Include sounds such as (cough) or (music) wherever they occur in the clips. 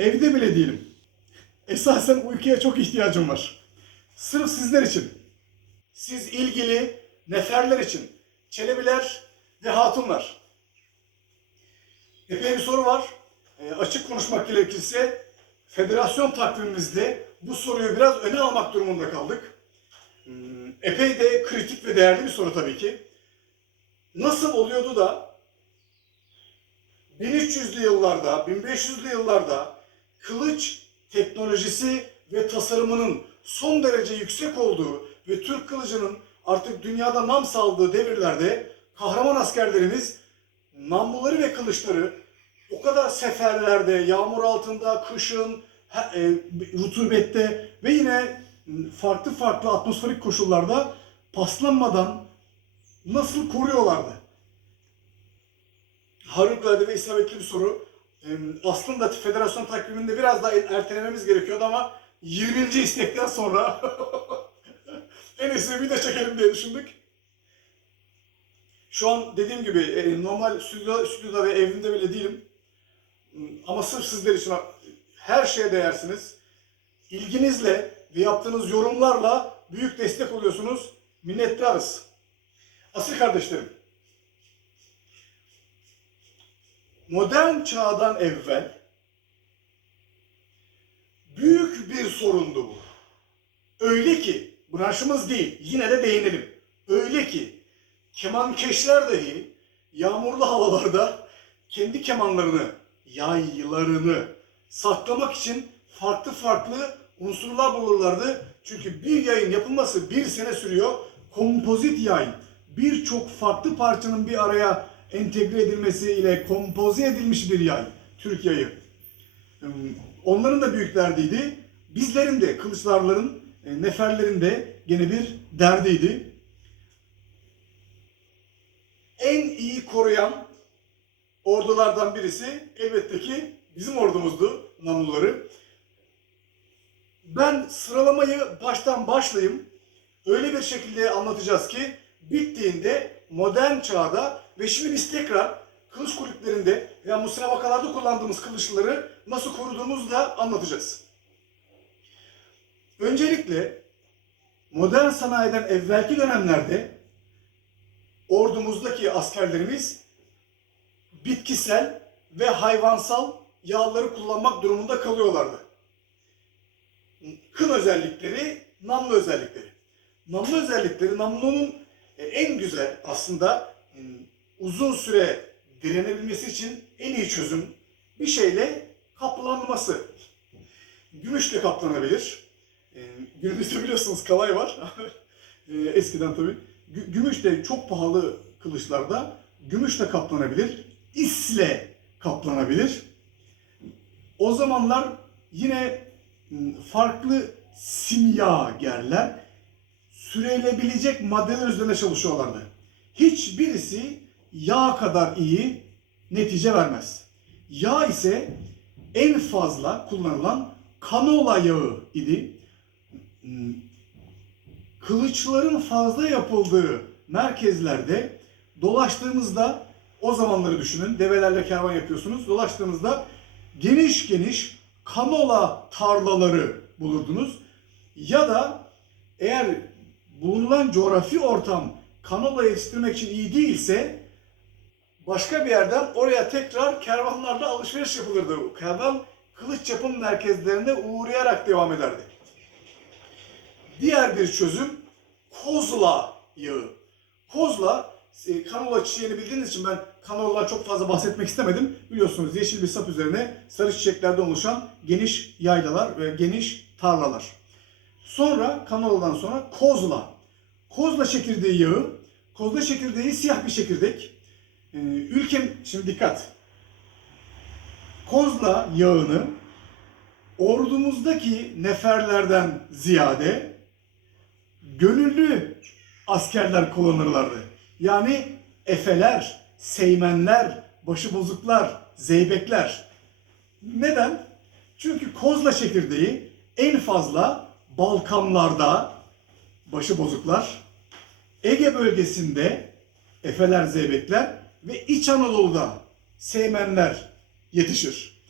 Evde bile değilim. Esasen uykuya çok ihtiyacım var. Sırf sizler için. Siz ilgili neferler için. Çelebiler ve hatunlar. Epey bir soru var. E, açık konuşmak gerekirse federasyon takvimimizde bu soruyu biraz öne almak durumunda kaldık. Hmm, Epey de kritik ve değerli bir soru tabii ki. Nasıl oluyordu da 1300'lü yıllarda, 1500'lü yıllarda kılıç teknolojisi ve tasarımının son derece yüksek olduğu ve Türk kılıcının artık dünyada nam saldığı devirlerde kahraman askerlerimiz namluları ve kılıçları o kadar seferlerde, yağmur altında, kışın, e, rutubette ve yine farklı farklı atmosferik koşullarda paslanmadan nasıl koruyorlardı? Harikulade ve isabetli bir soru. Aslında federasyon takviminde biraz daha ertelememiz gerekiyordu ama 20. istekten sonra (laughs) en iyisi bir de çekelim diye düşündük. Şu an dediğim gibi e, normal stüdyo, stüdyoda ve evimde bile değilim. Ama sırf sizler için her şeye değersiniz. İlginizle ve yaptığınız yorumlarla büyük destek oluyorsunuz. Minnettarız. Asil kardeşlerim. Modern çağdan evvel büyük bir sorundu bu. Öyle ki, branşımız değil, yine de değinelim. Öyle ki kemankeşler dahi yağmurlu havalarda kendi kemanlarını, yaylarını saklamak için farklı farklı unsurlar bulurlardı. Çünkü bir yayın yapılması bir sene sürüyor. Kompozit yayın. Birçok farklı parçanın bir araya entegre edilmesi ile kompoze edilmiş bir yay. Türk yayı. Onların da büyük derdiydi. Bizlerin de, kılıçlarların, e, neferlerin de gene bir derdiydi. En iyi koruyan ordulardan birisi elbette ki bizim ordumuzdu namluları. Ben sıralamayı baştan başlayayım. Öyle bir şekilde anlatacağız ki bittiğinde modern çağda ve şimdi biz tekrar kılıç kulüplerinde veya musabakalarda kullandığımız kılıçları nasıl koruduğumuzu da anlatacağız. Öncelikle modern sanayiden evvelki dönemlerde ordumuzdaki askerlerimiz bitkisel ve hayvansal yağları kullanmak durumunda kalıyorlardı. Kın özellikleri, namlu özellikleri. Namlu özellikleri, namlunun en güzel aslında uzun süre direnebilmesi için en iyi çözüm bir şeyle kaplanması. Gümüşle kaplanabilir. E, Günümüzde biliyorsunuz kalay var. (laughs) E, Eskiden tabii. Gü- Gümüş de çok pahalı kılıçlarda gümüşle kaplanabilir. İsle kaplanabilir. O zamanlar yine farklı simya gerler sürülebilecek maddeler üzerine çalışıyorlardı. Hiçbirisi yağ kadar iyi netice vermez. Yağ ise en fazla kullanılan kanola yağı idi. Hmm, Kılıçların fazla yapıldığı merkezlerde dolaştığımızda o zamanları düşünün. Develerle kervan yapıyorsunuz. Dolaştığınızda geniş geniş kanola tarlaları bulurdunuz. Ya da eğer bulunan coğrafi ortam kanola yetiştirmek için iyi değilse başka bir yerden oraya tekrar kervanlarla alışveriş yapılırdı. Kervan kılıç yapım merkezlerine uğrayarak devam ederdi. Diğer bir çözüm kozla yağı. Kozla e, kanola çiçeğini bildiğiniz için ben kanoladan çok fazla bahsetmek istemedim. Biliyorsunuz yeşil bir sap üzerine sarı çiçeklerden oluşan geniş yaylalar ve geniş tarlalar. Sonra kanoladan sonra kozla. Kozla çekirdeği yağı. Kozla çekirdeği siyah bir çekirdek. Ee, ülkem, şimdi dikkat. Kozla yağını ordumuzdaki neferlerden ziyade gönüllü askerler kullanırlardı. Yani efeler, seymenler, başıbozuklar, zeybekler. Neden? Çünkü kozla çekirdeği en fazla Balkanlarda başıbozuklar, Ege bölgesinde Efeler, Zeybekler ve İç Anadolu'da Seymenler yetişir.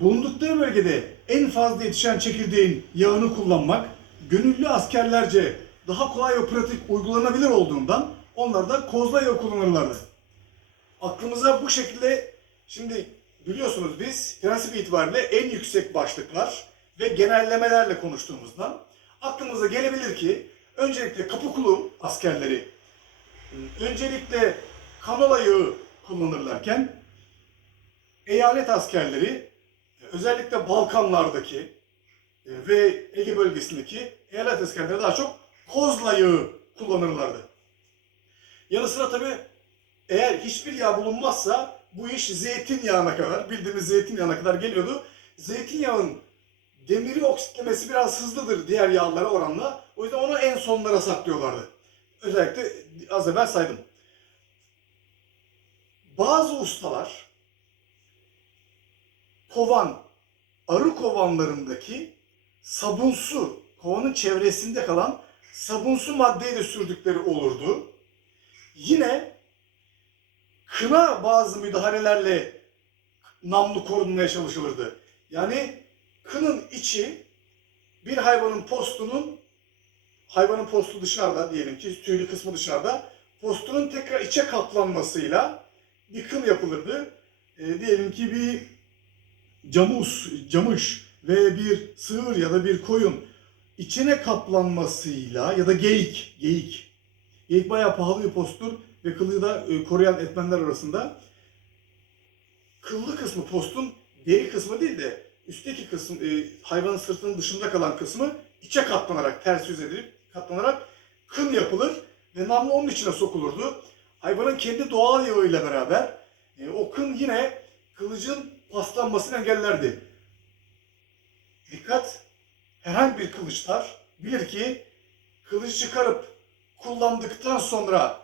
bulundukları bölgede en fazla yetişen çekirdeğin yağını kullanmak gönüllü askerlerce daha kolay ve pratik uygulanabilir olduğundan onlar da kozla yağı kullanırlardı. Aklımıza bu şekilde şimdi biliyorsunuz biz prensip itibariyle en yüksek başlıklar ve genellemelerle konuştuğumuzdan aklımıza gelebilir ki öncelikle Kapıkulu askerleri öncelikle kanola yağı kullanırlarken eyalet askerleri özellikle Balkanlardaki e, ve Ege bölgesindeki eyalet askerleri daha çok kozla yağı kullanırlardı. Yanı sıra tabi eğer hiçbir yağ bulunmazsa bu iş zeytinyağına kadar, bildiğimiz zeytinyağına kadar geliyordu. Zeytinyağın demiri oksitlemesi biraz hızlıdır diğer yağlara oranla. O yüzden onu en sonlara saklıyorlardı. Özellikle az evvel saydım. Bazı ustalar kovan, arı kovanlarındaki sabunsu, kovanın çevresinde kalan sabunsu maddeyi de sürdükleri olurdu. Yine kına bazı müdahalelerle namlu korunmaya çalışılırdı. Yani kının içi bir hayvanın postunun hayvanın postu dışarıda diyelim ki tüylü kısmı dışarıda postunun tekrar içe kaplanmasıyla bir kın yapılırdı. E, diyelim ki bir camus, camış ve bir sığır ya da bir koyun içine kaplanmasıyla ya da geyik, geyik. Geyik bayağı pahalı bir postur ve kılığı da e, koruyan etmenler arasında. Kıllı kısmı postun deri kısmı değil de üstteki kısım e, hayvanın sırtının dışında kalan kısmı içe katlanarak ters yüz edilip katlanarak kın yapılır ve namlu onun içine sokulurdu. Hayvanın kendi doğal yağıyla beraber e, o kın yine kılıcın paslanmasını engellerdi. Dikkat! Herhangi bir kılıçlar bilir ki kılıcı çıkarıp kullandıktan sonra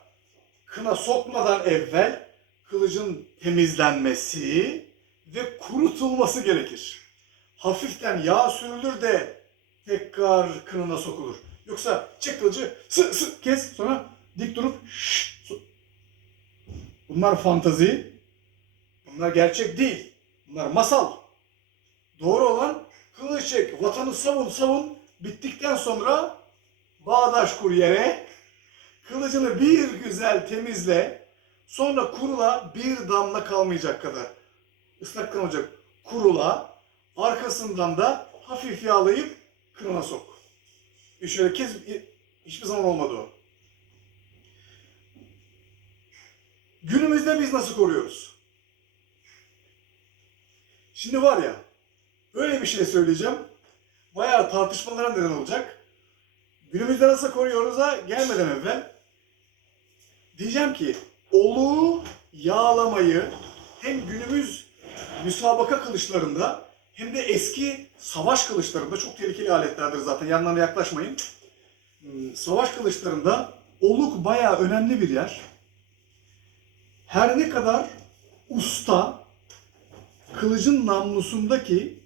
kına sokmadan evvel kılıcın temizlenmesi ve kurutulması gerekir. Hafiften yağ sürülür de tekrar kınına sokulur. Yoksa çek kılıcı sı sı kes sonra dik durup şşş, Bunlar fantazi. Bunlar gerçek değil. Bunlar masal. Doğru olan kılıç çek, vatanı savun savun bittikten sonra bağdaş kur yere kılıcını bir güzel temizle sonra kurula bir damla kalmayacak kadar ıslak kalmayacak kurula arkasından da hafif yağlayıp kınına sok. Bir şöyle kez hiçbir zaman olmadı o. Günümüzde biz nasıl koruyoruz? Şimdi var ya, öyle bir şey söyleyeceğim. Bayağı tartışmalara neden olacak. Günümüzde nasıl koruyoruz'a gelmeden evvel diyeceğim ki oluğu yağlamayı hem günümüz müsabaka kılıçlarında hem de eski savaş kılıçlarında çok tehlikeli aletlerdir zaten yanlarına yaklaşmayın. Hmm, Savaş kılıçlarında oluk bayağı önemli bir yer. Her ne kadar usta kılıcın namlusundaki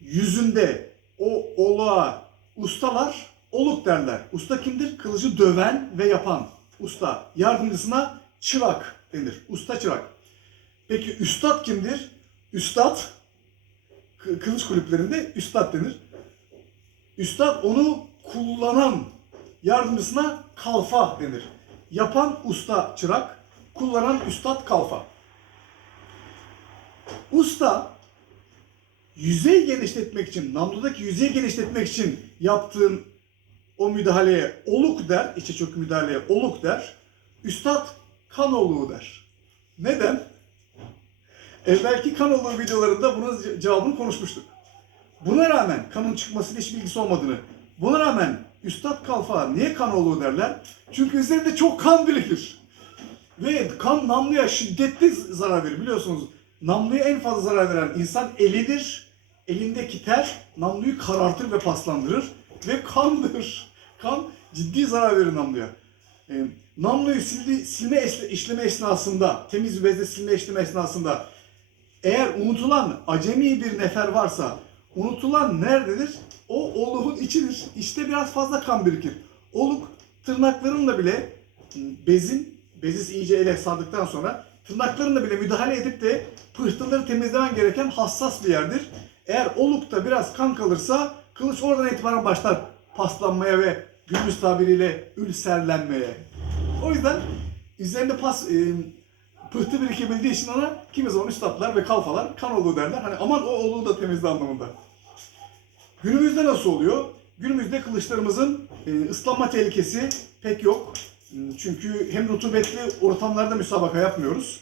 yüzünde o oluğa ustalar oluk derler. Usta kimdir? Kılıcı döven ve yapan usta. Yardımcısına çırak denir. Usta çırak. Peki üstad kimdir? Üstad kılıç kulüplerinde üstad denir. Üstad onu kullanan yardımcısına kalfa denir. Yapan usta çırak, kullanan üstad kalfa. Usta yüzey genişletmek için, namludaki yüzeyi genişletmek için yaptığın o müdahaleye oluk der, içe çok müdahaleye oluk der. Üstad kan oluğu der. Neden? Evvelki kan oluğu videolarında bunun ce- cevabını konuşmuştuk. Buna rağmen kanın çıkmasıyla hiç bilgisi olmadığını, buna rağmen Üstad Kalfa niye kan oluğu derler? Çünkü üzerinde çok kan birikir. Ve kan namluya şiddetli zarar verir biliyorsunuz. Namluya en fazla zarar veren insan elidir. Elindeki ter namluyu karartır ve paslandırır. Ve kandır. (laughs) Kan ciddi zarar verir namluya. E, namluyu sildi, silme esne- işleme esnasında, temiz bezle silme işleme esnasında eğer unutulan acemi bir nefer varsa unutulan nerededir? O oluğun içidir. İşte biraz fazla kan birikir. Oluk tırnaklarınla bile bezin, bezi iyice ele sardıktan sonra tırnaklarınla bile müdahale edip de pıhtıları temizlemen gereken hassas bir yerdir. Eğer olukta biraz kan kalırsa kılıç oradan itibaren başlar paslanmaya ve günümüz tabiriyle ülserlenmeye. O yüzden üzerinde pas e, pıhtı birikebildiği için ona kimi zaman üstadlar ve kalfalar kan oluğu derler. Hani aman o oluğu da temizle anlamında. Günümüzde nasıl oluyor? Günümüzde kılıçlarımızın e, ıslanma tehlikesi pek yok. E, Çünkü hem rutubetli ortamlarda müsabaka yapmıyoruz.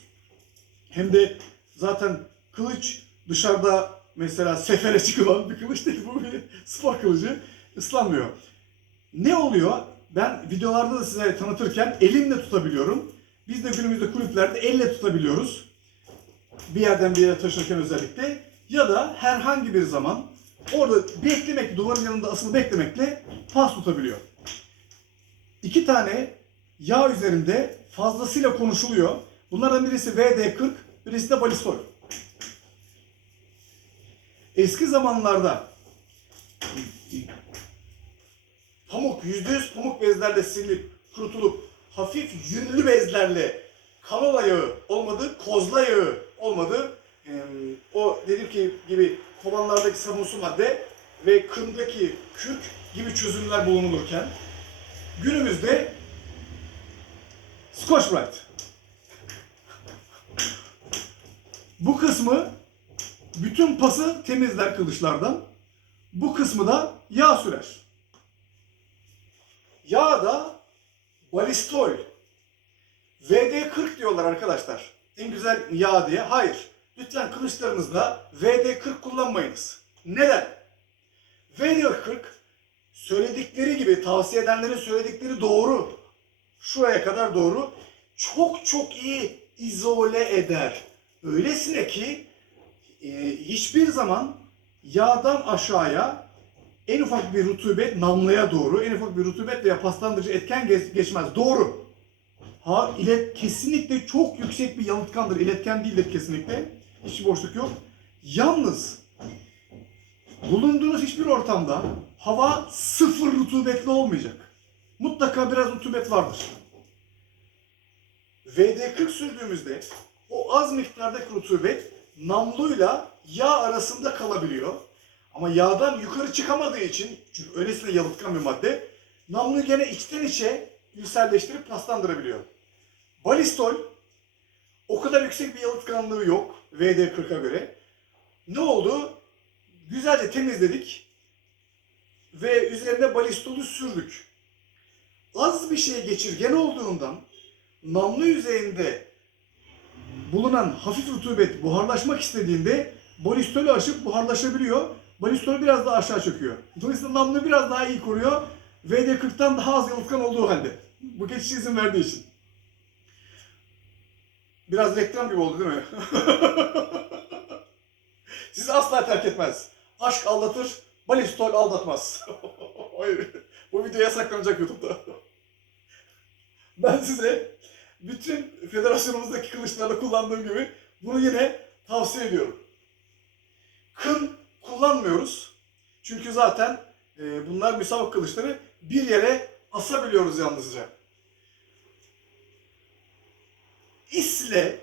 Hem de zaten kılıç dışarıda mesela sefere çıkılan bir kılıç değil bu bir spor kılıcı ıslanmıyor. Ne oluyor? Ben videolarda da size tanıtırken elimle tutabiliyorum. Biz de günümüzde kulüplerde elle tutabiliyoruz. Bir yerden bir yere taşırken özellikle. Ya da herhangi bir zaman orada beklemek, duvarın yanında asılı beklemekle pas tutabiliyor. İki tane yağ üzerinde fazlasıyla konuşuluyor. Bunlardan birisi VD40, birisi de balistol. Eski zamanlarda pamuk, %100 pamuk bezlerle silinip, kurutulup, hafif yünlü bezlerle kanola yağı olmadı, kozla yağı olmadı. Ee, o dediğim ki gibi kovanlardaki sabunsu madde ve kındaki kürk gibi çözümler bulunulurken günümüzde Scotch Brite. Bu kısmı bütün pası temizler kılıçlardan. Bu kısmı da yağ sürer. Yağ da balistol. VD40 diyorlar arkadaşlar. En güzel yağ diye. Hayır. Lütfen kılıçlarınızda VD40 kullanmayınız. Neden? VD40 söyledikleri gibi tavsiye edenlerin söyledikleri doğru. Şuraya kadar doğru. Çok çok iyi izole eder. Öylesine ki e, hiçbir zaman yağdan aşağıya en ufak bir rutubet namlaya doğru, en ufak bir rutubet veya paslandırıcı etken geç- geçmez. Doğru. Ha ilet kesinlikle çok yüksek bir yalıtkandır. İletken değildir kesinlikle. Hiç boşluk yok. Yalnız bulunduğunuz hiçbir ortamda hava sıfır rutubetli olmayacak. Mutlaka biraz rutubet vardır. VD40 sürdüğümüzde o az miktardaki rutubet namluyla yağ arasında kalabiliyor. Ama yağdan yukarı çıkamadığı için, çünkü öylesine yalıtkan bir madde, namluyu gene içten içe ülserleştirip paslandırabiliyor. Balistol o kadar yüksek bir yalıtkanlığı yok VD40'a göre. Ne oldu? Güzelce temizledik ve üzerine balistolu sürdük. Az bir şey geçirgen olduğundan namlu yüzeyinde bulunan hafif rutubet buharlaşmak istediğinde balistolü aşıp buharlaşabiliyor. Balistol biraz daha aşağı çöküyor. Dolayısıyla namlu biraz daha iyi koruyor. VD40'tan daha az yalıtkan olduğu halde. Bu geçişe izin verdiği için. Biraz reklam gibi oldu değil mi? (laughs) Sizi asla terk etmez. Aşk aldatır, balistol aldatmaz. (laughs) Hayır. Bu video yasaklanacak YouTube'da. Ben size bütün federasyonumuzdaki kılıçlarda kullandığım gibi bunu yine tavsiye ediyorum. Kın kullanmıyoruz. Çünkü zaten e, bunlar müsabak kılıçları bir yere asabiliyoruz yalnızca. İsle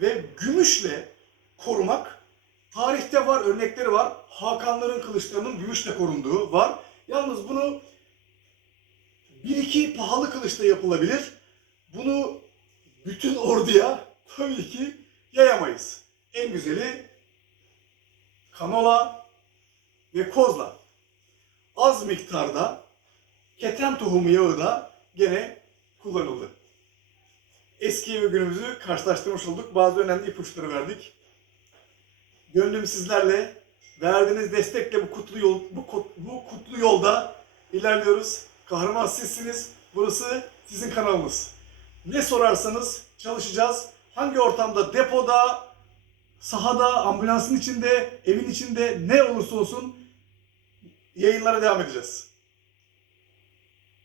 ve gümüşle korumak tarihte var, örnekleri var. Hakanların kılıçlarının gümüşle korunduğu var. Yalnız bunu bir iki pahalı kılıçla yapılabilir. Bunu bütün orduya tabii ki yayamayız. En güzeli kanola ve kozla. Az miktarda keten tohumu yağı da gene kullanıldı. Eski ve günümüzü karşılaştırmış olduk. Bazı önemli ipuçları verdik. Gönlüm sizlerle verdiğiniz destekle bu kutlu yol bu, kut- bu kutlu yolda ilerliyoruz. Kahraman sizsiniz. Burası sizin kanalınız. Ne sorarsanız çalışacağız. Hangi ortamda, depoda, sahada, ambulansın içinde, evin içinde ne olursa olsun yayınlara devam edeceğiz.